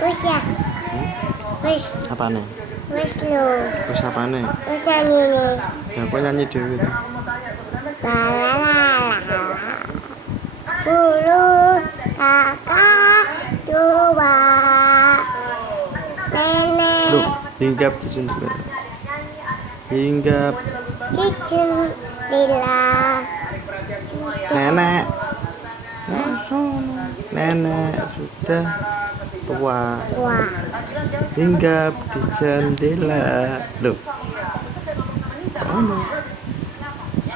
Wis ya. Wis. Apane? Wis lho. Wis apane? Wis nyanyi nih. Ya aku nyanyi dhewe. La la la la. Puluh kakak tua nenek. Loh, hinggap di sini. Hinggap. Kicin lila. Nenek. Nenek sudah tua. Wah. Hinggap di jendela. Loh. Oh, no.